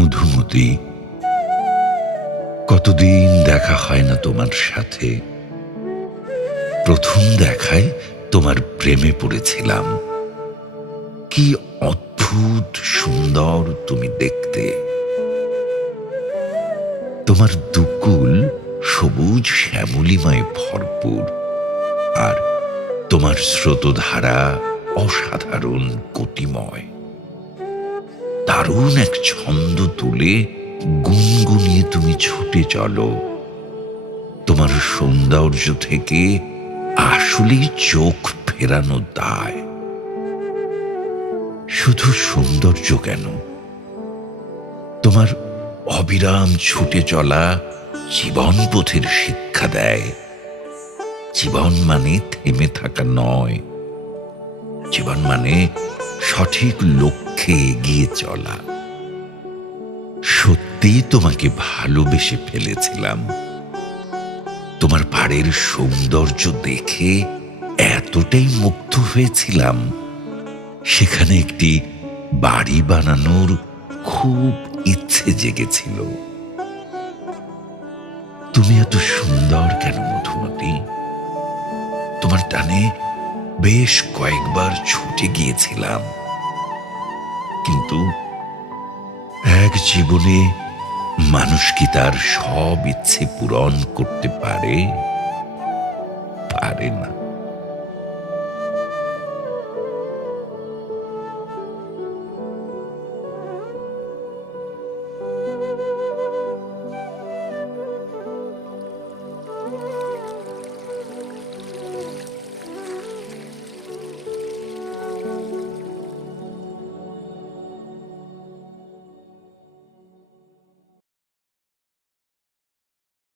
মধুমতি, কতদিন দেখা হয় না তোমার সাথে? প্রথম দেখায় তোমার প্রেমে পড়েছিলাম। কি অদ্ভুত সুন্দর তুমি দেখতে। তোমার দুকুল সবুজ শ্যামলিমায় ভরপুর, আর তোমার স্রোতধারা অসাধারণ কোটিময়। দারুণ এক ছন্দ তুলে গুনগুনিয়ে তুমি ছুটে চলো। তোমার সৌন্দর্য থেকে আসলেই চোখ ফেরানো দায়। শুধু সৌন্দর্য কেন? তোমার অবিরাম ছুটে চলা জীবন পথের শিক্ষা দেয়। জীবন মানে থেমে থাকা নয়। জীবন মানে সঠিক লক্ষ্যে এগিয়ে চলা। সত্যি তোমাকে ভালোবেসে ফেলেছিলাম। তোমার পাড়ের সৌন্দর্য দেখে এতটাই মুগ্ধ হয়েছিলাম। সেখানে একটি বাড়ি বানানোর খুব ইচ্ছে জেগেছিল। তুমি এত সুন্দর কেন, মধুমতি? তোমার টানে বেশ কয়েকবার ছুটে গিয়েছিলাম। কিন্তু এক জীবনে মানুষ কি তার সব ইচ্ছে পূরণ করতে পারে? পারে না।